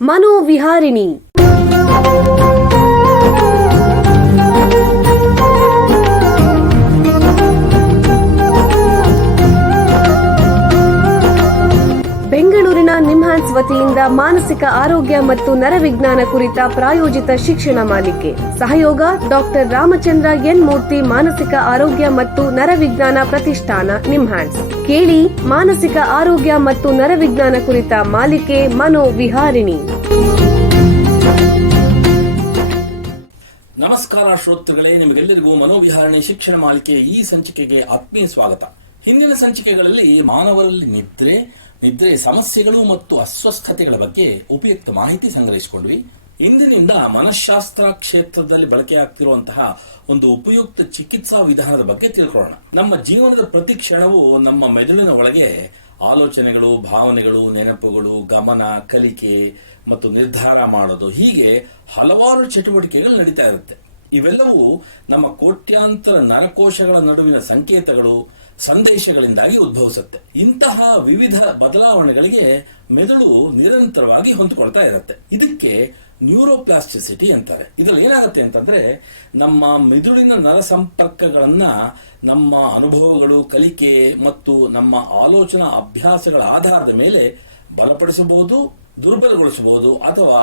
ಮನೋವಿಹಾರಿಣಿ. ಬೆಂಗಳೂರಿನ ನಿಮ್ಹಾನ್ಸ್ ವತಿಯಿಂದ ಮಾನಸಿಕ ಆರೋಗ್ಯ ಮತ್ತು ನರವಿಜ್ಞಾನ ಕುರಿತ ಪ್ರಾಯೋಜಿತ ಶಿಕ್ಷಣ ಮಾಲಿಕೆ. ಸಹಯೋಗ ಡಾಕ್ಟರ್ ರಾಮಚಂದ್ರ ಎನ್ ಮೂರ್ತಿ, ಮಾನಸಿಕ ಆರೋಗ್ಯ ಮತ್ತು ನರವಿಜ್ಞಾನ ಪ್ರತಿಷ್ಠಾನ, ನಿಮ್ಹಾನ್ಸ್. ಕೇಳಿ ಮಾನಸಿಕ ಆರೋಗ್ಯ ಮತ್ತು ನರವಿಜ್ಞಾನ ಕುರಿತ ಮಾಲಿಕೆ ಮನೋವಿಹಾರಿಣಿ. ನಮಸ್ಕಾರ ಶ್ರೋತೃಗಳೇ, ನಿಮಗೆಲ್ಲರಿಗೂ ಮನೋವಿಹಾರಣೆ ಶಿಕ್ಷಣ ಮಾಲಿಕೆಯ ಈ ಸಂಚಿಕೆಗೆ ಆತ್ಮೀಯ ಸ್ವಾಗತ. ಹಿಂದಿನ ಸಂಚಿಕೆಗಳಲ್ಲಿ ಮಾನವರಲ್ಲಿ ನಿದ್ರೆ ಸಮಸ್ಯೆಗಳು ಮತ್ತು ಅಸ್ವಸ್ಥತೆಗಳ ಬಗ್ಗೆ ಉಪಯುಕ್ತ ಮಾಹಿತಿ ಸಂಗ್ರಹಿಸಿಕೊಂಡ್ವಿ. ಇಂದಿನಿಂದ ಮನಃಶಾಸ್ತ್ರ ಕ್ಷೇತ್ರದಲ್ಲಿ ಬಳಕೆಯಾಗ್ತಿರುವಂತಹ ಒಂದು ಉಪಯುಕ್ತ ಚಿಕಿತ್ಸಾ ವಿಧಾನದ ಬಗ್ಗೆ ತಿಳ್ಕೊಳ್ಳೋಣ. ನಮ್ಮ ಜೀವನದ ಪ್ರತಿ ಕ್ಷಣವೂ ನಮ್ಮ ಮೆದುಳಿನ ಒಳಗೆ ಆಲೋಚನೆಗಳು, ಭಾವನೆಗಳು, ನೆನಪುಗಳು, ಗಮನ, ಕಲಿಕೆ ಮತ್ತು ನಿರ್ಧಾರ ಮಾಡೋದು, ಹೀಗೆ ಹಲವಾರು ಚಟುವಟಿಕೆಗಳು ನಡೀತಾ ಇರುತ್ತೆ. ಇವೆಲ್ಲವೂ ನಮ್ಮ ಕೋಟ್ಯಾಂತರ ನರಕೋಶಗಳ ನಡುವಿನ ಸಂಕೇತಗಳು, ಸಂದೇಶಗಳಿಂದಾಗಿ ಉದ್ಭವಿಸುತ್ತೆ. ಇಂತಹ ವಿವಿಧ ಬದಲಾವಣೆಗಳಿಗೆ ಮೆದುಳು ನಿರಂತರವಾಗಿ ಹೊಂದಿಕೊಳ್ತಾ ಇರುತ್ತೆ. ಇದಕ್ಕೆ ನ್ಯೂರೋಪ್ಲಾಸ್ಟಿಸಿಟಿ ಅಂತಾರೆ. ಇದರಲ್ಲಿ ಏನಾಗುತ್ತೆ ಅಂತಂದರೆ, ನಮ್ಮ ಮೆದುಳಿನ ನರ ಸಂಪರ್ಕಗಳನ್ನು ನಮ್ಮ ಅನುಭವಗಳು, ಕಲಿಕೆ ಮತ್ತು ನಮ್ಮ ಆಲೋಚನಾ ಅಭ್ಯಾಸಗಳ ಆಧಾರದ ಮೇಲೆ ಬಲಪಡಿಸಬಹುದು, ದುರ್ಬಲಗೊಳಿಸಬಹುದು ಅಥವಾ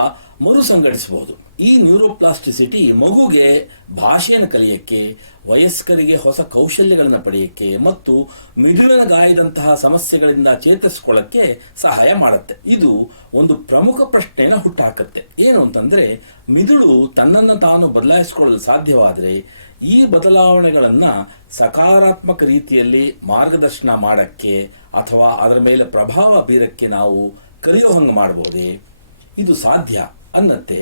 ಮರುಸಂಘಟಿಸಬಹುದು. ಈ ನ್ಯೂರೋಪ್ಲಾಸ್ಟಿಸಿಟಿ ಮಗುಗೆ ಭಾಷೆಯನ್ನು ಕಲಿಯೋಕ್ಕೆ, ವಯಸ್ಕರಿಗೆ ಹೊಸ ಕೌಶಲ್ಯಗಳನ್ನು ಪಡೆಯೋಕ್ಕೆ ಮತ್ತು ಮಿದುಳಿನ ಗಾಯದಂತಹ ಸಮಸ್ಯೆಗಳಿಂದ ಚೇತರಿಸಿಕೊಳ್ಳೋಕ್ಕೆ ಸಹಾಯ ಮಾಡುತ್ತೆ. ಇದು ಒಂದು ಪ್ರಮುಖ ಪ್ರಶ್ನೆಯನ್ನು ಹುಟ್ಟುಹಾಕುತ್ತೆ. ಏನು ಅಂತಂದರೆ, ಮಿದುಳು ತನ್ನನ್ನು ತಾನು ಬದಲಾಯಿಸಿಕೊಳ್ಳಲು ಸಾಧ್ಯವಾದರೆ ಈ ಬದಲಾವಣೆಗಳನ್ನು ಸಕಾರಾತ್ಮಕ ರೀತಿಯಲ್ಲಿ ಮಾರ್ಗದರ್ಶನ ಮಾಡೋಕ್ಕೆ ಅಥವಾ ಅದರ ಮೇಲೆ ಪ್ರಭಾವ ಬೀರಕ್ಕೆ ನಾವು ಕಲಿಯೋ ಹಂಗೆ ಮಾಡಬಹುದೇ? ಇದು ಸಾಧ್ಯ ಅನ್ನತ್ತೆ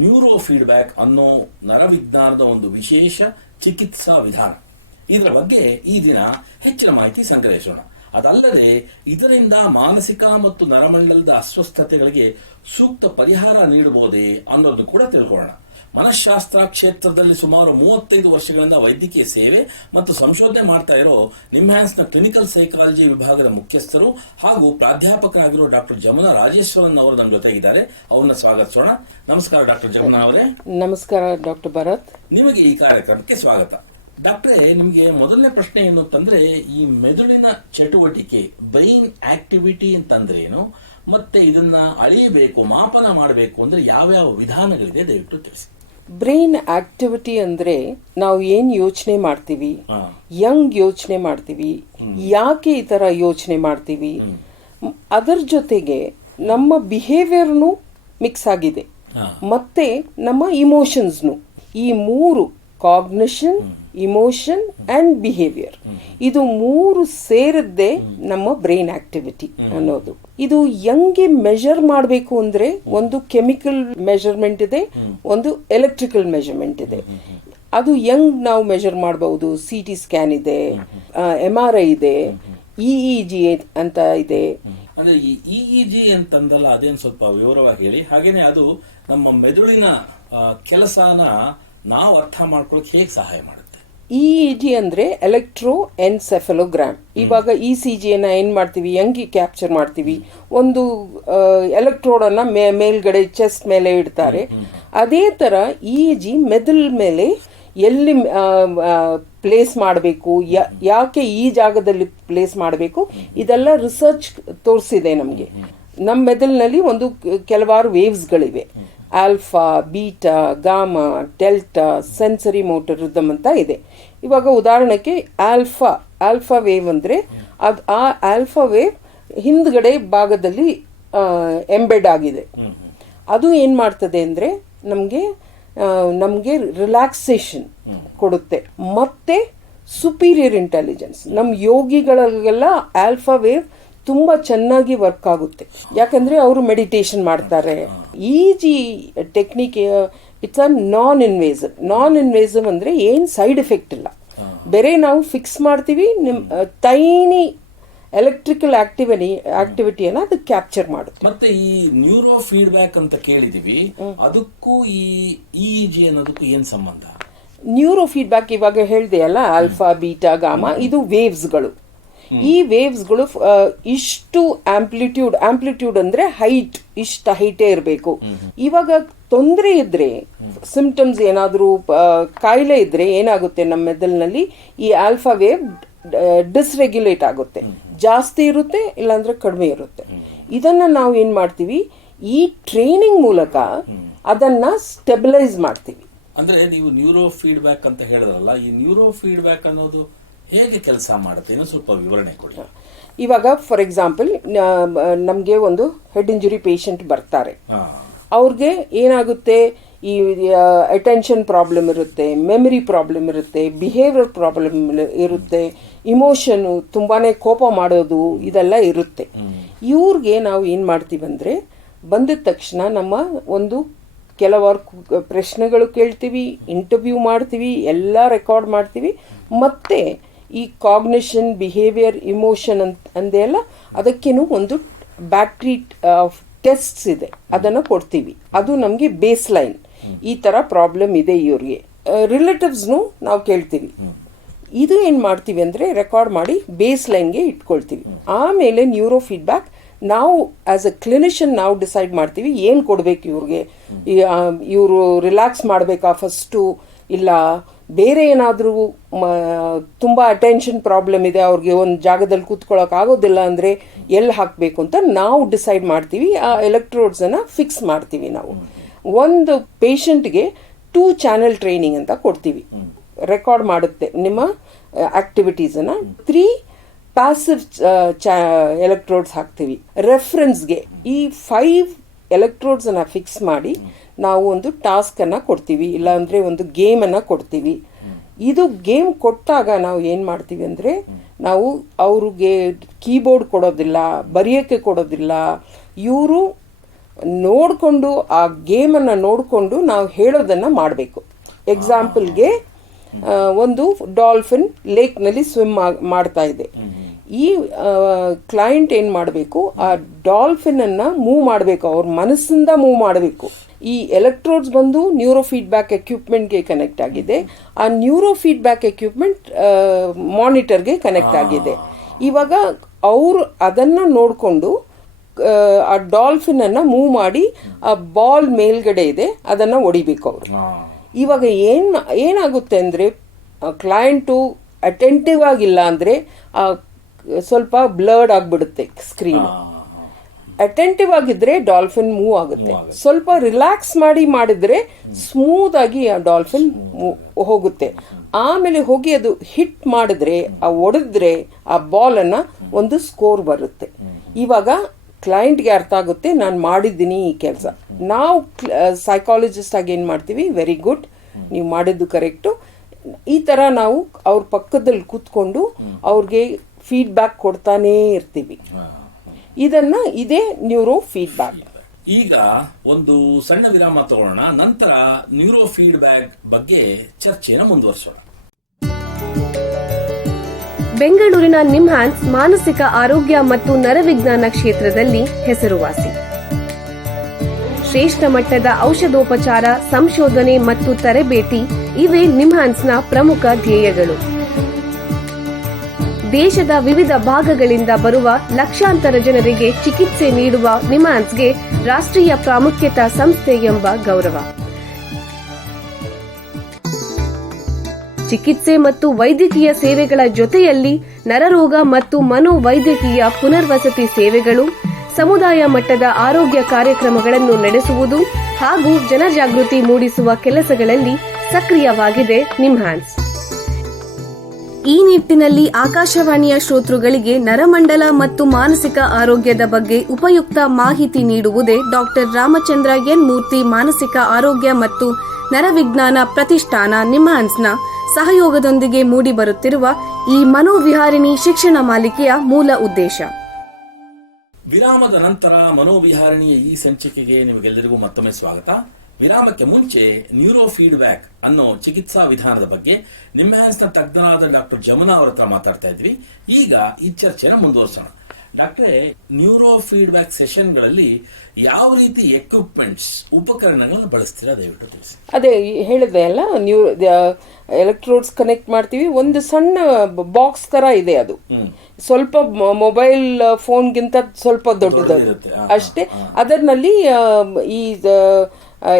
ನ್ಯೂರೋ ಫೀಡ್ಬ್ಯಾಕ್ ಅನ್ನೋ ನರವಿಜ್ಞಾನದ ಒಂದು ವಿಶೇಷ ಚಿಕಿತ್ಸಾ ವಿಧಾನ. ಇದರ ಬಗ್ಗೆ ಈ ದಿನ ಹೆಚ್ಚಿನ ಮಾಹಿತಿ ಸಂಗ್ರಹಿಸೋಣ. ಅದಲ್ಲದೆ ಇದರಿಂದ ಮಾನಸಿಕ ಮತ್ತು ನರಮಂಡಲದ ಅಸ್ವಸ್ಥತೆಗಳಿಗೆ ಸೂಕ್ತ ಪರಿಹಾರ ನೀಡಬಹುದೇ ಅನ್ನೋದನ್ನು ಕೂಡ ತಿಳ್ಕೊಳ್ಳೋಣ. ಮನಃಶಾಸ್ತ್ರ ಕ್ಷೇತ್ರದಲ್ಲಿ ಸುಮಾರು 35 ವರ್ಷಗಳಿಂದ ವೈದ್ಯಕೀಯ ಸೇವೆ ಮತ್ತು ಸಂಶೋಧನೆ ಮಾಡ್ತಾ ಇರೋ ನಿಮ್ಹಾನ್ಸ್ನ ಕ್ಲಿನಿಕಲ್ ಸೈಕಾಲಜಿ ವಿಭಾಗದ ಮುಖ್ಯಸ್ಥರು ಹಾಗೂ ಪ್ರಾಧ್ಯಾಪಕರಾಗಿರೋ ಡಾಕ್ಟರ್ ಜಮುನಾ ರಾಜೇಶ್ವರನ್ ಅವರು ನಮ್ಮ ಜೊತೆಗಿದ್ದಾರೆ. ಅವ್ರನ್ನ ಸ್ವಾಗತಿಸೋಣ. ನಮಸ್ಕಾರ ಡಾಕ್ಟರ್ ಜಮುನಾ ಅವರೇ. ನಮಸ್ಕಾರ ಡಾಕ್ಟರ್ ಭರತ್. ನಿಮಗೆ ಈ ಕಾರ್ಯಕ್ರಮಕ್ಕೆ ಸ್ವಾಗತ. ಡಾಕ್ಟ್ರೇ, ನಿಮಗೆ ಮೊದಲನೇ ಪ್ರಶ್ನೆ ಏನು ಅಂತಂದರೆ, ಈ ಮೆದುಳಿನ ಚಟುವಟಿಕೆ, ಬ್ರೈನ್ ಆಕ್ಟಿವಿಟಿ ಅಂತಂದ್ರೆ ಏನು, ಮತ್ತು ಇದನ್ನು ಅಳಿಯಬೇಕು, ಮಾಪನ ಮಾಡಬೇಕು ಅಂದರೆ ಯಾವ್ಯಾವ ವಿಧಾನಗಳಿದೆ, ದಯವಿಟ್ಟು ತಿಳಿಸಿ. ಬ್ರೈನ್ ಆಕ್ಟಿವಿಟಿ ಅಂದರೆ ನಾವು ಏನು ಯೋಚನೆ ಮಾಡ್ತೀವಿ, ಯಂಗ್ ಯೋಚನೆ ಮಾಡ್ತೀವಿ, ಯಾಕೆ ಈ ಥರ ಯೋಚನೆ ಮಾಡ್ತೀವಿ, ಅದರ ಜೊತೆಗೆ ನಮ್ಮ ಬಿಹೇವಿಯರ್ನು ಮಿಕ್ಸ್ ಆಗಿದೆ, ಮತ್ತೆ ನಮ್ಮ ಇಮೋಷನ್ಸ್ನು. ಈ ಮೂರು, ಕಾಗ್ನಿಷನ್, ಇಮೋಷನ್ ಅಂಡ್ ಬಿಹೇವಿಯರ್, ಇದು ಮೂರು ಸೇರಿದ್ದೇ ನಮ್ಮ ಬ್ರೈನ್ ಆಕ್ಟಿವಿಟಿ ಅನ್ನೋದು. ಇದು ಯಂಗ್ಗೆ ಮೆಜರ್ ಮಾಡಬೇಕು ಅಂದ್ರೆ ಒಂದು ಕೆಮಿಕಲ್ ಮೆಜರ್ಮೆಂಟ್ ಇದೆ, ಒಂದು ಎಲೆಕ್ಟ್ರಿಕಲ್ ಮೆಜರ್ಮೆಂಟ್ ಇದೆ. ಅದು ಯಂಗ್ ನಾವು ಮೆಜರ್ ಮಾಡಬಹುದು. CT ಸ್ಕ್ಯಾನ್ ಇದೆ, MRI ಇದೆ, EEG ಅಂತ ಇದೆ. ಅಂದರೆ ಈ EEG ಅಂತಂದಲ್ಲ, ಅದೇನು ಸ್ವಲ್ಪ ವಿವರವಾಗಿ ಹೇಳಿ. ಹಾಗೇನೆ ಅದು ನಮ್ಮ ಮೆದುಳಿನ ಕೆಲಸನ ನಾವು ಅರ್ಥ ಮಾಡ್ಕೊಳ್ಳೋಕೆ ಹೇಗೆ ಸಹಾಯ ಮಾಡುತ್ತೆ? EEG ಅಂದ್ರೆ ಎಲೆಕ್ಟ್ರೋ ಎನ್ಸೆಫಲೋಗ್ರಾಮ್. ಇವಾಗ ECG ಅನ್ನ ಏನ್ ಮಾಡ್ತೀವಿ, ಯಂಗಿ ಕ್ಯಾಪ್ಚರ್ ಮಾಡ್ತೀವಿ. ಒಂದು ಎಲೆಕ್ಟ್ರೋಡ್ ಅನ್ನ ಮೇಲ್ಗಡೆ ಚೆಸ್ಟ್ ಮೇಲೆ ಇಡ್ತಾರೆ. ಅದೇ ತರ EEG ಮೆದುಳ ಮೇಲೆ ಎಲ್ಲಿ ಪ್ಲೇಸ್ ಮಾಡಬೇಕು, ಯಾಕೆ ಈ ಜಾಗದಲ್ಲಿ ಪ್ಲೇಸ್ ಮಾಡಬೇಕು, ಇದೆಲ್ಲ ರಿಸರ್ಚ್ ತೋರಿಸಿದೆ ನಮಗೆ. ನಮ್ಮ ಮೆದುಳಿನಲ್ಲಿ ಒಂದು ಕೆಲವಾರು ವೇವ್ಸ್ಗಳಿವೆ. Alpha, beta, gamma, delta, sensory motor rhythm ಅಂತ ಇದೆ. ಇವಾಗ ಉದಾಹರಣೆಗೆ ಆಲ್ಫಾ ವೇವ್ ಅಂದರೆ ಆ ಆಲ್ಫಾ ವೇವ್ ಹಿಂದ್ಗಡೆ ಭಾಗದಲ್ಲಿ ಎಂಬೆಡ್ ಆಗಿದೆ. ಅದು ಏನು ಮಾಡ್ತದೆ ಅಂದರೆ ನಮಗೆ ರಿಲ್ಯಾಕ್ಸೇಷನ್ ಕೊಡುತ್ತೆ. ಮತ್ತೆ ಸುಪೀರಿಯರ್ ಇಂಟೆಲಿಜೆನ್ಸ್, ನಮ್ಮ ಯೋಗಿಗಳಿಗೆಲ್ಲ ಆಲ್ಫಾ ವೇವ್ ತುಂಬಾ ಚೆನ್ನಾಗಿ ವರ್ಕ್ ಆಗುತ್ತೆ. ಯಾಕಂದ್ರೆ ಅವರು ಮೆಡಿಟೇಷನ್ ಮಾಡ್ತಾರೆ. EEG technique it's non invasive ಅಂದ್ರೆ ಏನ್ ಸೈಡ್ ಎಫೆಕ್ಟ್ ಇಲ್ಲ. ಬೇರೆ ನಾವು ಫಿಕ್ಸ್ ಮಾಡ್ತೀವಿ, ಟೈನಿ ಎಲೆಕ್ಟ್ರಿಕಲ್ ಆಕ್ಟಿವಿಟಿಯನ್ನು ಅದು ಕ್ಯಾಪ್ಚರ್ ಮಾಡುತ್ತೆ. ಮತ್ತೆ ಈ ನ್ಯೂರೋ ಫೀಡ್ಬ್ಯಾಕ್ ಅಂತ ಕೇಳಿದೀವಿ, ಅದಕ್ಕೂ ಈ EEG ಅನ್ನೋದಕ್ಕೂ ಏನ್ ಸಂಬಂಧ? ನ್ಯೂರೋ ಫೀಡ್ಬ್ಯಾಕ್ ಇವಾಗ ಹೇಳಿದೆ ಅಲ್ಲ, ಆಲ್ಫಾ, ಬೀಟಾ, ಗಾಮಾ, ಇದು ವೇವ್ಸ್ಗಳು. ಈ ವೇವ್ಸ್ಗಳು ಇಷ್ಟು ಆಂಪ್ಲಿಟ್ಯೂಡ್ ಅಂದ್ರೆ ಹೈಟ್, ಇಷ್ಟ ಹೈಟೇ ಇರಬೇಕು. ಇವಾಗ ತೊಂದರೆ ಇದ್ರೆ, ಸಿಂಪ್ಟಮ್ಸ್ ಏನಾದರೂ ಕಾಯಿಲೆ ಇದ್ರೆ ಏನಾಗುತ್ತೆ, ನಮ್ಮ ಮೆದುಳಿನಲ್ಲಿ ಈ ಆಲ್ಫಾ ವೇವ್ ಡಿಸ್ರೆಗ್ಯುಲೇಟ್ ಆಗುತ್ತೆ, ಜಾಸ್ತಿ ಇರುತ್ತೆ ಇಲ್ಲಾಂದ್ರೆ ಕಡಿಮೆ ಇರುತ್ತೆ. ಇದನ್ನ ನಾವು ಏನ್ ಮಾಡ್ತೀವಿ, ಈ ಟ್ರೈನಿಂಗ್ ಮೂಲಕ ಅದನ್ನ ಸ್ಟೆಬಿಲೈಸ್ ಮಾಡ್ತೀವಿ. ಅಂದ್ರೆ ನೀವು ನ್ಯೂರೋ ಫೀಡ್ಬ್ಯಾಕ್ ಅಂತ ಹೇಳಿದ್ರಲ್ಲ, ಈ ನ್ಯೂರೋ ಫೀಡ್ಬ್ಯಾಕ್ ಅನ್ನೋದು ಹೇಗೆ ಕೆಲಸ ಮಾಡುತ್ತೆ, ಇನ್ನೂ ಸ್ವಲ್ಪ ವಿವರಣೆ ಕೊಡಿ. ಇವಾಗ ಫಾರ್ ಎಕ್ಸಾಂಪಲ್ ನಮಗೆ ಒಂದು ಹೆಡ್ ಇಂಜುರಿ ಪೇಷಂಟ್ ಬರ್ತಾರೆ, ಅವ್ರಿಗೆ ಏನಾಗುತ್ತೆ, ಈ ಅಟೆನ್ಷನ್ ಪ್ರಾಬ್ಲಮ್ ಇರುತ್ತೆ, ಮೆಮರಿ ಪ್ರಾಬ್ಲಮ್ ಇರುತ್ತೆ, ಬಿಹೇವಿಯರ್ ಪ್ರಾಬ್ಲಮ್ ಇರುತ್ತೆ, ಇಮೋಷನು ತುಂಬಾನೇ ಕೋಪ ಮಾಡೋದು ಇದೆಲ್ಲ ಇರುತ್ತೆ. ಇವ್ರಿಗೆ ನಾವು ಏನು ಮಾಡ್ತೀವಿ ಅಂದರೆ, ಬಂದ ತಕ್ಷಣ ನಮ್ಮ ಒಂದು ಕೆಲವಾರು ಪ್ರಶ್ನೆಗಳು ಕೇಳ್ತೀವಿ, ಇಂಟರ್ವ್ಯೂ ಮಾಡ್ತೀವಿ, ಎಲ್ಲ ರೆಕಾರ್ಡ್ ಮಾಡ್ತೀವಿ. ಮತ್ತು ಈ ಕಾಗ್ನಿಷನ್, ಬಿಹೇವಿಯರ್, ಇಮೋಷನ್ ಅಂದೆಲ್ಲ ಅದಕ್ಕೇನು ಒಂದು ಬ್ಯಾಟ್ರಿ ಟೆಸ್ಟ್ಸ್ ಇದೆ, ಅದನ್ನು ಕೊಡ್ತೀವಿ. ಅದು ನಮಗೆ ಬೇಸ್ ಲೈನ್, ಈ ಥರ ಪ್ರಾಬ್ಲಮ್ ಇದೆ ಇವ್ರಿಗೆ. ರಿಲೇಟಿವ್ಸ್ನು ನಾವು ಕೇಳ್ತೀವಿ. ಇದು ಏನು ಮಾಡ್ತೀವಿ ಅಂದರೆ ರೆಕಾರ್ಡ್ ಮಾಡಿ ಬೇಸ್ ಲೈನ್ಗೆ ಇಟ್ಕೊಳ್ತೀವಿ. ಆಮೇಲೆ ನ್ಯೂರೋ ಫೀಡ್ಬ್ಯಾಕ್ ನಾವು ಆಸ್ ಅ ಕ್ಲಿನಿಷಿಯನ್ ನಾವು ಡಿಸೈಡ್ ಮಾಡ್ತೀವಿ ಏನು ಕೊಡಬೇಕು ಇವ್ರಿಗೆ. ಇವರು ರಿಲ್ಯಾಕ್ಸ್ ಮಾಡಬೇಕಾ ಫಸ್ಟು, ಇಲ್ಲ ಬೇರೆ ಏನಾದರೂ ತುಂಬ ಅಟೆನ್ಷನ್ ಪ್ರಾಬ್ಲಮ್ ಇದೆ, ಅವ್ರಿಗೆ ಒಂದು ಜಾಗದಲ್ಲಿ ಕೂತ್ಕೊಳ್ಳೋಕೆ ಆಗೋದಿಲ್ಲ ಅಂದರೆ ಎಲ್ಲಿ ಹಾಕಬೇಕು ಅಂತ ನಾವು ಡಿಸೈಡ್ ಮಾಡ್ತೀವಿ. ಆ ಎಲೆಕ್ಟ್ರೋಡ್ಸನ್ನು ಫಿಕ್ಸ್ ಮಾಡ್ತೀವಿ ನಾವು. ಒಂದು ಪೇಷಂಟ್ಗೆ 2 ಚಾನೆಲ್ ಟ್ರೈನಿಂಗ್ ಅಂತ ಕೊಡ್ತೀವಿ, ರೆಕಾರ್ಡ್ ಮಾಡುತ್ತೆ ನಿಮ್ಮ ಆಕ್ಟಿವಿಟೀಸನ್ನು. 3 ಪ್ಯಾಸಿವ್ ಎಲೆಕ್ಟ್ರೋಡ್ಸ್ ಹಾಕ್ತೀವಿ ರೆಫರೆನ್ಸ್ಗೆ. ಈ 5 ಎಲೆಕ್ಟ್ರೋಡ್ಸನ್ನು ಫಿಕ್ಸ್ ಮಾಡಿ ನಾವು ಒಂದು ಟಾಸ್ಕನ್ನು ಕೊಡ್ತೀವಿ, ಇಲ್ಲಾಂದರೆ ಒಂದು ಗೇಮನ್ನು ಕೊಡ್ತೀವಿ. ಇದು ಗೇಮ್ ಕೊಟ್ಟಾಗ ನಾವು ಏನು ಮಾಡ್ತೀವಿ ಅಂದರೆ, ನಾವು ಅವ್ರಿಗೆ ಕೀಬೋರ್ಡ್ ಕೊಡೋದಿಲ್ಲ, ಬರೆಯೋಕ್ಕೆ ಕೊಡೋದಿಲ್ಲ. ಇವರು ನೋಡಿಕೊಂಡು ಆ ಗೇಮನ್ನು ನೋಡಿಕೊಂಡು ನಾವು ಹೇಳೋದನ್ನು ಮಾಡಬೇಕು. ಎಕ್ಸಾಂಪಲ್ಗೆ ಒಂದು ಡಾಲ್ಫಿನ್ ಲೇಕ್ನಲ್ಲಿ ಸ್ವಿಮ್ ಮಾಡ್ತಾ ಇದೆ. ಈ ಕ್ಲೈಂಟ್ ಏನು ಮಾಡಬೇಕು, ಆ ಡಾಲ್ಫಿನನ್ನು ಮೂವ್ ಮಾಡಬೇಕು, ಅವ್ರ ಮನಸ್ಸಿಂದ ಮೂವ್ ಮಾಡಬೇಕು. ಈ ಎಲೆಕ್ಟ್ರೋಡ್ಸ್ ಬಂದು ನ್ಯೂರೋ ಫೀಡ್ಬ್ಯಾಕ್ ಎಕ್ವಿಪ್ಮೆಂಟ್ಗೆ ಕನೆಕ್ಟ್ ಆಗಿದೆ. ಆ ನ್ಯೂರೋ ಫೀಡ್ಬ್ಯಾಕ್ ಎಕ್ವಿಪ್ಮೆಂಟ್ ಮಾನಿಟರ್ಗೆ ಕನೆಕ್ಟ್ ಆಗಿದೆ. ಇವಾಗ ಅವರು ಅದನ್ನು ನೋಡಿಕೊಂಡು ಆ ಡಾಲ್ಫಿನನ್ನು ಮೂವ್ ಮಾಡಿ ಆ ಬಾಲ್ ಮೇಲ್ಗಡೆ ಇದೆ ಅದನ್ನು ಹೊಡಿಬೇಕು ಅವರು. ಇವಾಗ ಏನಾಗುತ್ತೆ ಅಂದರೆ, ಕ್ಲೈಂಟು ಅಟೆಂಟಿವ್ ಆಗಿಲ್ಲ ಅಂದರೆ ಸ್ವಲ್ಪ ಬ್ಲರ್ಡ್ ಆಗಿಬಿಡುತ್ತೆ ಸ್ಕ್ರೀನ್. ಅಟೆಂಟಿವ್ ಆಗಿದ್ರೆ ಡಾಲ್ಫಿನ್ ಮೂವ್ ಆಗುತ್ತೆ. ಸ್ವಲ್ಪ ರಿಲ್ಯಾಕ್ಸ್ ಮಾಡಿದ್ರೆ ಸ್ಮೂತ್ ಆಗಿ ಆ ಡಾಲ್ಫಿನ್ ಹೋಗುತ್ತೆ. ಆಮೇಲೆ ಹೋಗಿ ಅದು ಹಿಟ್ ಮಾಡಿದ್ರೆ, ಹೊಡೆದ್ರೆ ಆ ಬಾಲ್ ಅನ್ನ ಒಂದು ಸ್ಕೋರ್ ಬರುತ್ತೆ. ಇವಾಗ ಕ್ಲೈಂಟ್ಗೆ ಅರ್ಥ ಆಗುತ್ತೆ, ನಾನು ಮಾಡಿದ್ದೀನಿ ಈ ಕೆಲಸ. ನಾವು ಸೈಕಾಲಜಿಸ್ಟ್ ಆಗಿ ಏನು ಮಾಡ್ತೀವಿ, ವೆರಿ ಗುಡ್, ನೀವು ಮಾಡಿದ್ದು ಕರೆಕ್ಟು. ಈ ಥರ ನಾವು ಅವ್ರ ಪಕ್ಕದಲ್ಲಿ ಕೂತ್ಕೊಂಡು ಅವ್ರಿಗೆ ಫೀಡ್ಬ್ಯಾಕ್ ಕೊಡ್ತಾನೇ ಇರ್ತೀವಿ. ಇದೇ ನ್ಯೂರೋ ಫೀಡ್ಬ್ಯಾಕ್. ಈಗ ಒಂದು ಸಣ್ಣ ವಿರಾಮ ತಗೊಳ್ಳೋಣ, ನಂತರ ನ್ಯೂರೋ ಫೀಡ್ಬ್ಯಾಕ್ ಬಗ್ಗೆ ಚರ್ಚೆಯನ್ನು ಮುಂದುವರಿಸೋಣ. ಬೆಂಗಳೂರಿನ ನಿಮ್ಹಾನ್ಸ್ ಮಾನಸಿಕ ಆರೋಗ್ಯ ಮತ್ತು ನರವಿಜ್ಞಾನ ಕ್ಷೇತ್ರದಲ್ಲಿ ಹೆಸರುವಾಸಿ. ಶ್ರೇಷ್ಠ ಮಟ್ಟದ ಔಷಧೋಪಚಾರ, ಸಂಶೋಧನೆ ಮತ್ತು ತರಬೇತಿ ಇವೇ ನಿಮ್ಹಾನ್ಸ್ನ ಪ್ರಮುಖ ಧ್ಯೇಯಗಳು. ದೇಶದ ವಿವಿಧ ಭಾಗಗಳಿಂದ ಬರುವ ಲಕ್ಷಾಂತರ ಜನರಿಗೆ ಚಿಕಿತ್ಸೆ ನೀಡುವ ನಿಮ್ಹಾನ್ಸ್ಗೆ ರಾಷ್ಟ್ರೀಯ ಪ್ರಾಮುಖ್ಯತಾ ಸಂಸ್ಥೆ ಎಂಬ ಗೌರವ. ಚಿಕಿತ್ಸೆ ಮತ್ತು ವೈದ್ಯಕೀಯ ಸೇವೆಗಳ ಜೊತೆಯಲ್ಲಿ ನರರೋಗ ಮತ್ತು ಮನೋವೈದ್ಯಕೀಯ ಪುನರ್ವಸತಿ ಸೇವೆಗಳು, ಸಮುದಾಯ ಮಟ್ಟದ ಆರೋಗ್ಯ ಕಾರ್ಯಕ್ರಮಗಳನ್ನು ನಡೆಸುವುದು ಹಾಗೂ ಜನಜಾಗೃತಿ ಮೂಡಿಸುವ ಕೆಲಸಗಳಲ್ಲಿ ಸಕ್ರಿಯವಾಗಿದೆ ನಿಮ್ಹಾನ್ಸ್. ಈ ನಿಟ್ಟಿನಲ್ಲಿ ಆಕಾಶವಾಣಿಯ ಶ್ರೋತೃಗಳಿಗೆ ನರಮಂಡಲ ಮತ್ತು ಮಾನಸಿಕ ಆರೋಗ್ಯದ ಬಗ್ಗೆ ಉಪಯುಕ್ತ ಮಾಹಿತಿ ನೀಡುವುದೇ ಡಾಕ್ಟರ್ ರಾಮಚಂದ್ರ ಎನ್ ಮೂರ್ತಿ ಮಾನಸಿಕ ಆರೋಗ್ಯ ಮತ್ತು ನರವಿಜ್ಞಾನ ಪ್ರತಿಷ್ಠಾನ ನಿಮ್ಹಾನ್ಸ್ನ ಸಹಯೋಗದೊಂದಿಗೆ ಮೂಡಿಬರುತ್ತಿರುವ ಈ ಮನೋವಿಹಾರಿಣಿ ಶಿಕ್ಷಣ ಮಾಲಿಕೆಯ ಮೂಲ ಉದ್ದೇಶ. ವಿರಾಮದ ನಂತರ ಮನೋವಿಹಾರಿಣಿಯ ಈ ಸಂಚಿಕೆಗೆ ನಿಮಗೆಲ್ಲರಿಗೂ ಮತ್ತೊಮ್ಮೆ ಸ್ವಾಗತ. ವಿರಾಮಕ್ಕೆ ಮುಂಚೆ ನ್ಯೂರೋ ಫೀಡ್ಬ್ಯಾಕ್ ಅನ್ನೋ ಚಿಕಿತ್ಸಾ ವಿಧಾನದ ಬಗ್ಗೆ ನಿಮ್ಹಾನ್ಸ್ನ ತಜ್ಞರಾದ ಡಾಕ್ಟರ್ ಜಮುನಾ ಅವರ ಹತ್ರ ಮಾತಾಡ್ತಾ ಇದ್ವಿ. ಈಗ ಈ ಚರ್ಚೆನ ಮುಂದುವರಿಸೋಣ. ಡಾಕ್ಟ್ರೇ, ನ್ಯೂರೋ ಫೀಡ್ಬ್ಯಾಕ್ ಸೆಷನ್ಗಳಲ್ಲಿ ಯಾವ ರೀತಿ ಎಕ್ವಿಪ್ಮೆಂಟ್ಸ್, ಉಪಕರಣಗಳನ್ನು ಬಳಸ್ತೀರಾ, ದಯವಿಟ್ಟು ತಿಳಿಸಿ. ಅದೇ ಹೇಳಿದೆ ಅಲ್ಲ, ಎಲೆಕ್ಟ್ರೋಡ್ಸ್ ಕನೆಕ್ಟ್ ಮಾಡ್ತೀವಿ. ಒಂದು ಸಣ್ಣ ಬಾಕ್ಸ್ ತರ ಇದೆ, ಅದು ಸ್ವಲ್ಪ ಮೊಬೈಲ್ ಫೋನ್ಗಿಂತ ಸ್ವಲ್ಪ ದೊಡ್ಡದಿರುತ್ತೆ ಅಷ್ಟೇ. ಅದರಲ್ಲಿ ಈ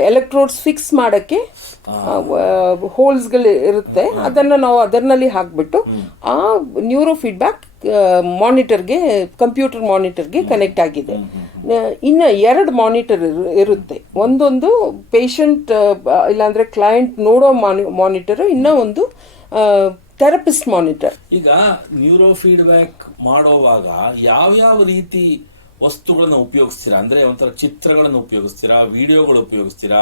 ಎಲೆಕ್ಟ್ರೋಡ್ಸ್ ಫಿಕ್ಸ್ ಮಾಡಕ್ಕೆ ಹೋಲ್ಸ್ಗಳು ಇರುತ್ತೆ. ಅದನ್ನ ನಾವು ಅದರಲ್ಲಿ ಹಾಕ್ಬಿಟ್ಟು ಆ ನ್ಯೂರೋ ಫೀಡ್ಬ್ಯಾಕ್ ಮಾನಿಟರ್ಗೆ, ಕಂಪ್ಯೂಟರ್ ಮಾನಿಟರ್ಗೆ ಕನೆಕ್ಟ್ ಆಗಿದೆ. ಇನ್ನು 2 ಮಾನಿಟರ್ ಇರುತ್ತೆ. ಒಂದೊಂದು ಪೇಷಂಟ್ ಇಲ್ಲಾಂದ್ರೆ ಕ್ಲೈಂಟ್ ನೋಡೋ ಮಾನಿಟರ್, ಇನ್ನೂ ಒಂದು ಥೆರಪಿಸ್ಟ್ ಮಾನಿಟರ್. ಈಗ ನ್ಯೂರೋ ಫೀಡ್ಬ್ಯಾಕ್ ಮಾಡೋವಾಗ ಯಾವ್ಯಾವ ರೀತಿ ವಸ್ತುಗಳನ್ನು ಉಪಯೋಗಿಸ್ತೀರಾ? ಅಂದರೆ ಒಂಥರ ಚಿತ್ರಗಳನ್ನು ಉಪಯೋಗಿಸ್ತೀರಾ, ವಿಡಿಯೋಗಳು ಉಪಯೋಗಿಸ್ತೀರಾ,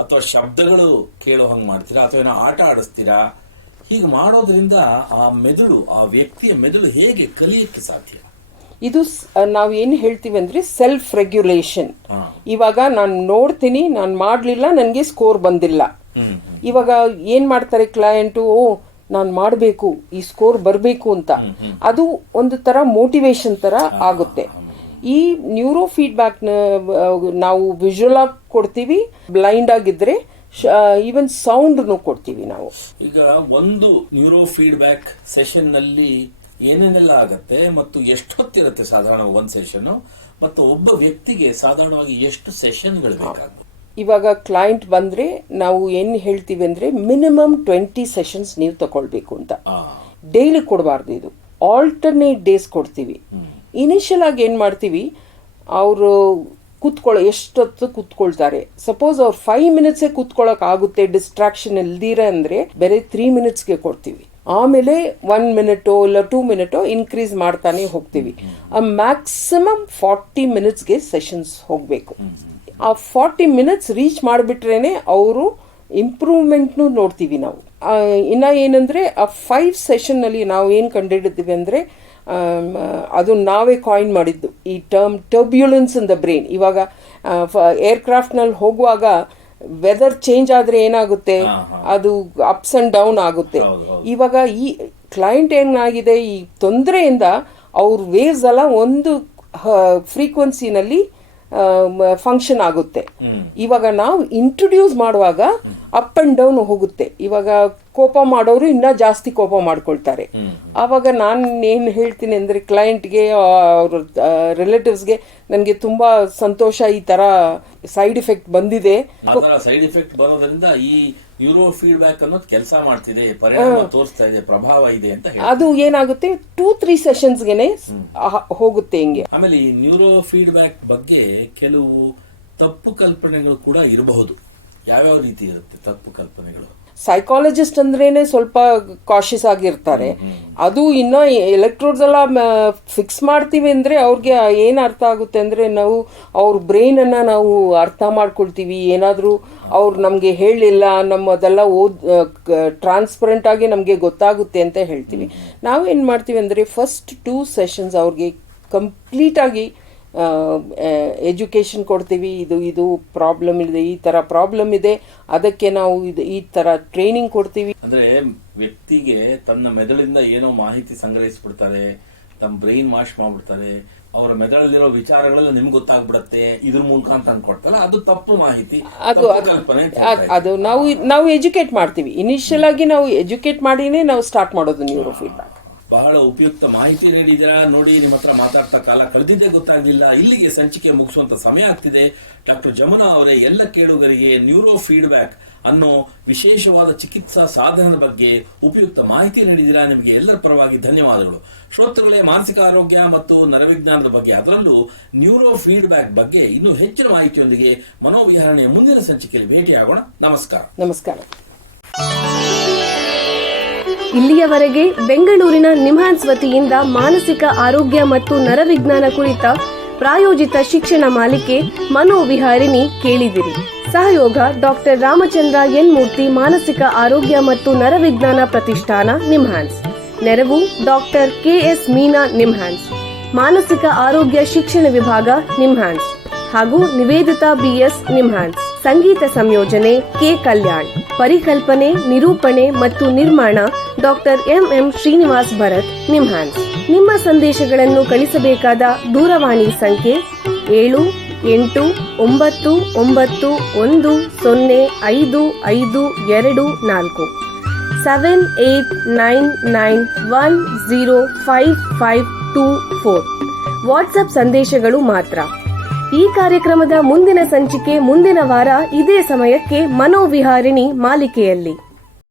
ಅಥವಾ ಶಬ್ದಗಳು ಕೇಳೋ ಹಂಗೆ ಮಾಡ್ತೀರಾ, ಅಥವಾ ಏನೋ ಆಟ ಆಡಿಸ್ತೀರಾ? ಹೀಗೆ ಮಾಡೋದ್ರಿಂದ ಆ ಮೆದುಳು, ಆ ವ್ಯಕ್ತಿಯ ಮೆದುಳು ಹೇಗೆ ಕಲಿಯಕ್ಕೆ ಸಾಧ್ಯ? ಇದು ನಾವು ಏನು ಹೇಳ್ತೀವಿ ಅಂದರೆ ಸೆಲ್ಫ್ ರೆಗ್ಯುಲೇಷನ್. ಇವಾಗ ನಾನು ನೋಡ್ತೀನಿ, ನಾನು ಮಾಡಲಿಲ್ಲ, ನನಗೆ ಸ್ಕೋರ್ ಬಂದಿಲ್ಲ. ಇವಾಗ ಏನು ಮಾಡ್ತಾರೆ ಕ್ಲೈಂಟು, ನಾನು ಮಾಡಬೇಕು, ಈ ಸ್ಕೋರ್ ಬರಬೇಕು ಅಂತ. ಅದು ಒಂದು ಥರ ಮೋಟಿವೇಶನ್ ಥರ ಆಗುತ್ತೆ. ಈ ನ್ಯೂರೋ ಫೀಡ್ಬ್ಯಾಕ್ನ ನಾವು ವಿಜುವಲ್ ಆಗಿ ಕೊಡ್ತೀವಿ, ಬ್ಲೈಂಡ್ ಆಗಿದ್ರೆ ಈವನ್ ಸೌಂಡ್ನು ಕೊಡ್ತೀವಿ ನಾವು. ಈಗ ಒಂದು ನ್ಯೂರೋ ಫೀಡ್ಬ್ಯಾಕ್ ಸೆಷನ್ನಲ್ಲಿ ಏನೇನೆಲ್ಲ ಆಗುತ್ತೆ ಮತ್ತು ಎಷ್ಟೊತ್ತಿರುತ್ತೆ ಸಾಧಾರಣ ಒಂದು ಸೆಷನ್ನು, ಮತ್ತು ಒಬ್ಬ ವ್ಯಕ್ತಿಗೆ ಸಾಧಾರಣವಾಗಿ ಎಷ್ಟು ಸೆಷನ್ಗಳು ಬೇಕಾಗ್ಬೋದು? ಇವಾಗ ಕ್ಲೈಂಟ್ ಬಂದ್ರೆ ನಾವು ಏನು ಹೇಳ್ತೀವಿ ಅಂದ್ರೆ ಮಿನಿಮಮ್ 20 ಸೆಷನ್ಸ್ ನೀವು ತಗೊಳ್ಬೇಕು ಅಂತ. ಡೈಲಿ ಕೊಡಬಾರ್ದು, ಇದು ಆಲ್ಟರ್ನೇಟ್ ಡೇಸ್ ಕೊಡ್ತೀವಿ. ಇನಿಷಿಯಲ್ ಆಗಿ ಏನು ಮಾಡ್ತೀವಿ, ಅವರು ಎಷ್ಟೊತ್ತು ಕೂತ್ಕೊಳ್ತಾರೆ. ಸಪೋಸ್ ಅವ್ರು 5 ಮಿನಿಟ್ಸೇ ಕೂತ್ಕೊಳ್ಳೋಕೆ ಆಗುತ್ತೆ, ಡಿಸ್ಟ್ರಾಕ್ಷನ್ ಇಲ್ದಿರ ಅಂದ್ರೆ ಬೇರೆ 3 ಮಿನಿಟ್ಸ್ಗೆ ಕೊಡ್ತೀವಿ. ಆಮೇಲೆ 1 ಮಿನಿಟೋ ಇಲ್ಲ 2 ಮಿನಿಟೋ ಇನ್ಕ್ರೀಸ್ ಮಾಡ್ತಾನೆ ಹೋಗ್ತೀವಿ. ಮ್ಯಾಕ್ಸಿಮಮ್ 40 ಮಿನಿಟ್ಸ್ಗೆ ಸೆಷನ್ಸ್ ಹೋಗಬೇಕು. ಆ 40 ಮಿನಿಟ್ಸ್ ರೀಚ್ ಮಾಡಿಬಿಟ್ರೇನೆ ಅವರು ಇಂಪ್ರೂವ್ಮೆಂಟ್ನು ನೋಡ್ತೀವಿ ನಾವು. ಇನ್ನ ಏನಂದ್ರೆ ಆ 5 ಸೆಷನ್ನಲ್ಲಿ ನಾವು ಏನು ಕಂಡುಹಿಡಿದ್ವಿ ಅಂದರೆ, ಅದು ನಾವೇ ಕಾಯಿನ್ ಮಾಡಿದ್ದು ಈ ಟರ್ಮ್ ಟರ್ಬ್ಯುಲೆನ್ಸ್ ಇನ್ ದ ಬ್ರೈನ್. ಇವಾಗ ಏರ್ಕ್ರಾಫ್ಟ್ನಲ್ಲಿ ಹೋಗುವಾಗ ವೆದರ್ ಚೇಂಜ್ ಆದ್ರೆ ಏನಾಗುತ್ತೆ, ಅದು ಅಪ್ಸ್ ಅಂಡ್ ಡೌನ್ ಆಗುತ್ತೆ. ಇವಾಗ ಈ ಕ್ಲೈಂಟ್ ಏನಾಗಿದೆ, ಈ ತೊಂದರೆಯಿಂದ ಅವ್ರ ವೇವ್ಸ್ ಎಲ್ಲ ಒಂದು ಫ್ರೀಕ್ವೆನ್ಸಿನಲ್ಲಿ ಫಂಕ್ಷನ್ ಆಗುತ್ತೆ. ಇವಾಗ ನಾವು ಇಂಟ್ರೊಡ್ಯೂಸ್ ಮಾಡುವಾಗ ಅಪ್ ಅಂಡ್ ಡೌನ್ ಹೋಗುತ್ತೆ. ಇವಾಗ ಕೋಪ ಮಾಡೋರು ಇನ್ನ ಜಾಸ್ತಿ ಕೋಪ ಮಾಡ್ಕೊಳ್ತಾರೆ. ಆವಾಗ ನಾನು ಏನ್ ಹೇಳ್ತೀನಿ ಅಂದ್ರೆ ಕ್ಲೈಂಟ್ಗೆ, ಅವ್ರ ರಿಲೇಟಿವ್ಸ್ಗೆ, ನನಗೆ ತುಂಬಾ ಸಂತೋಷ, ಈ ತರ ಸೈಡ್ ಎಫೆಕ್ಟ್ ಬಂದಿದೆ. ಆ ತರ ಸೈಡ್ ಎಫೆಕ್ಟ್ ಬರೋದ್ರಿಂದ ಈ ನ್ಯೂರೋ ಫೀಡ್ಬ್ಯಾಕ್ ಅನ್ನೋದು ಕೆಲಸ ಮಾಡ್ತಿದೆ, ಪರಿಣಾಮ ತೋರಿಸ್ತಾ ಇದೆ, ಪ್ರಭಾವ ಇದೆ ಅಂತ ಹೇಳಿ. ಅದು ಏನಾಗುತ್ತೆ 2-3 ಸೆಷನ್ಸ್ಗೆನೆ ಹೋಗುತ್ತೆ ಹಿಂಗೆ. ಆಮೇಲೆ ಈ ನ್ಯೂರೋ ಫೀಡ್ಬ್ಯಾಕ್ ಬಗ್ಗೆ ಕೆಲವು ತಪ್ಪು ಕಲ್ಪನೆಗಳು ಕೂಡ ಇರಬಹುದು. ಯಾವ್ಯಾವ ರೀತಿ ಇರುತ್ತೆ ತಪ್ಪು ಕಲ್ಪನೆಗಳು? ಸೈಕಾಲಜಿಸ್ಟ್ ಅಂದ್ರೇನೆ ಸ್ವಲ್ಪ ಕಾಶಿಯಸ್ ಆಗಿರ್ತಾರೆ. ಅದು ಇನ್ನ ಎಲೆಕ್ಟ್ರೋಡ್ಸ್ ಎಲ್ಲ ಫಿಕ್ಸ್ ಮಾಡ್ತೀವಿ ಅಂದ್ರೆ ಅವ್ರಿಗೆ ಏನ್ ಅರ್ಥ ಆಗುತ್ತೆ ಅಂದ್ರೆ, ನಾವು ಅವ್ರ ಬ್ರೈನ್ ಅನ್ನ ನಾವು ಅರ್ಥ ಮಾಡ್ಕೊಳ್ತೀವಿ. ಏನಾದ್ರೂ ಅವ್ರು ನಮ್ಗೆ ಹೇಳಿಲ್ಲ, ನಮ್ಮದೆಲ್ಲ ಟ್ರಾನ್ಸ್ಪರೆಂಟ್ ಆಗಿ ನಮ್ಗೆ ಗೊತ್ತಾಗುತ್ತೆ ಅಂತ ಹೇಳ್ತೀವಿ. ನಾವೇನ್ ಮಾಡ್ತೀವಿ ಅಂದ್ರೆ ಫಸ್ಟ್ 2 ಸೆಷನ್ಸ್ ಅವ್ರಿಗೆ ಕಂಪ್ಲೀಟ್ ಆಗಿ ಎಜುಕೇಶನ್ ಕೊಡ್ತೀವಿ. ಇದು ಪ್ರಾಬ್ಲಮ್ ಇದೆ, ಈ ತರ ಪ್ರಾಬ್ಲಮ್ ಇದೆ, ಅದಕ್ಕೆ ನಾವು ಈ ತರ ಟ್ರೈನಿಂಗ್ ಕೊಡ್ತೀವಿ. ಅಂದ್ರೆ ವ್ಯಕ್ತಿಗೆ ತನ್ನ ಮೆದುಳಿಂದ ಏನೋ ಮಾಹಿತಿ ಸಂಗ್ರಹಿಸ್ಬಿಡ್ತಾರೆ, ತಮ್ಮ ಬ್ರೈನ್ ವಾಶ್ ಮಾಡ್ಬಿಡ್ತಾರೆ, ಅವರ ಮೆದುಳಲ್ಲಿರೋ ವಿಚಾರಗಳೆಲ್ಲ ನಿಮ್ಗೆ ಗೊತ್ತಾಗ್ಬಿಡತ್ತೆ, ಇದ್ರ ಮೂಲಕ ಅಂತ ಅನ್ಕೊಡ್ತಲ್ಲ, ಅದು ತಪ್ಪು ಮಾಹಿತಿ, ತಪ್ಪು ಕಲ್ಪನೆ. ಅದು ನಾವು ಎಜುಕೇಟ್ ಮಾಡ್ತೀವಿ. ಇನಿಷಿಯಲ್ ಆಗಿ ನಾವು ಎಜುಕೇಟ್ ಮಾಡಿನೇ ನಾವು ಸ್ಟಾರ್ಟ್ ಮಾಡೋದು ನ್ಯೂರೋ ಫೀಡ್ಬ್ಯಾಕ್. ಬಹಳ ಉಪಯುಕ್ತ ಮಾಹಿತಿ ನೀಡಿದ್ದೀರಾ. ನೋಡಿ, ನಿಮ್ಮ ಹತ್ರ ಮಾತಾಡ್ತಾ ಕಾಲ ಕಳೆದಿದ್ದೇ ಗೊತ್ತಾಗಲಿಲ್ಲ. ಇಲ್ಲಿಗೆ ಸಂಚಿಕೆ ಮುಗಿಸುವಂಥ ಸಮಯ ಆಗ್ತಿದೆ. ಡಾಕ್ಟರ್ ಜಮುನಾ ಅವರೇ, ಎಲ್ಲ ಕೇಳುಗರಿಗೆ ನ್ಯೂರೋ ಫೀಡ್ಬ್ಯಾಕ್ ಅನ್ನೋ ವಿಶೇಷವಾದ ಚಿಕಿತ್ಸಾ ಸಾಧನದ ಬಗ್ಗೆ ಉಪಯುಕ್ತ ಮಾಹಿತಿ ನೀಡಿದ್ದೀರಾ. ನಿಮಗೆ ಎಲ್ಲರ ಪರವಾಗಿ ಧನ್ಯವಾದಗಳು. ಶ್ರೋತೃಗಳೇ, ಮಾನಸಿಕ ಆರೋಗ್ಯ ಮತ್ತು ನರವಿಜ್ಞಾನದ ಬಗ್ಗೆ, ಅದರಲ್ಲೂ ನ್ಯೂರೋ ಫೀಡ್ಬ್ಯಾಕ್ ಬಗ್ಗೆ ಇನ್ನೂ ಹೆಚ್ಚಿನ ಮಾಹಿತಿಯೊಂದಿಗೆ ಮನೋವಿಹಾರಣೆಯ ಮುಂದಿನ ಸಂಚಿಕೆಯಲ್ಲಿ ಭೇಟಿಯಾಗೋಣ. ನಮಸ್ಕಾರ. ನಮಸ್ಕಾರ. ಇಲ್ಲಿಯವರೆಗೆ ಬೆಂಗಳೂರಿನ ನಿಮ್ಹಾನ್ಸ್ ವತಿಯಿಂದ ಮಾನಸಿಕ ಆರೋಗ್ಯ ಮತ್ತು ನರವಿಜ್ಞಾನ ಕುರಿತ ಪ್ರಾಯೋಜಿತ ಶಿಕ್ಷಣ ಮಾಲಿಕೆ ಮನೋವಿಹಾರಿಣಿ ಕೇಳಿದಿರಿ. ಸಹಯೋಗ ಡಾಕ್ಟರ್ ರಾಮಚಂದ್ರ ಎನ್ ಮೂರ್ತಿ, ಮಾನಸಿಕ ಆರೋಗ್ಯ ಮತ್ತು ನರವಿಜ್ಞಾನ ಪ್ರತಿಷ್ಠಾನ, ನಿಮ್ಹಾನ್ಸ್. ನೆರವು ಡಾಕ್ಟರ್ KS ಮೀನಾ, ನಿಮ್ಹಾನ್ಸ್. ಮಾನಸಿಕ ಆರೋಗ್ಯ ಶಿಕ್ಷಣ ವಿಭಾಗ, ನಿಮ್ಹಾನ್ಸ್. ಹಾಗೂ ನಿವೇದಿತಾ BS, ನಿಮ್ಹಾನ್ಸ್. ಸಂಗೀತ ಸಂಯೋಜನೆ ಕೆ ಕಲ್ಯಾಣ್. ಪರಿಕಲ್ಪನೆ, ನಿರೂಪಣೆ ಮತ್ತು ನಿರ್ಮಾಣ ಡಾಕ್ಟರ್ MM ಶ್ರೀನಿವಾಸ್ ಭರತ್, ನಿಮ್ಹಾನ್ಸ್. ನಿಮ್ಮ ಸಂದೇಶಗಳನ್ನು ಕಳಿಸಬೇಕಾದ ದೂರವಾಣಿ ಸಂಖ್ಯೆ 7899105524. 7899105524. ವಾಟ್ಸ್ಆಪ್ ಸಂದೇಶಗಳು ಮಾತ್ರ. ಈ ಕಾರ್ಯಕ್ರಮದ ಮುಂದಿನ ಸಂಚಿಕೆ ಮುಂದಿನ ವಾರ ಇದೇ ಸಮಯಕ್ಕೆ ಮನೋವಿಹಾರಿಣಿ ಮಾಲಿಕೆಯಲ್ಲಿ.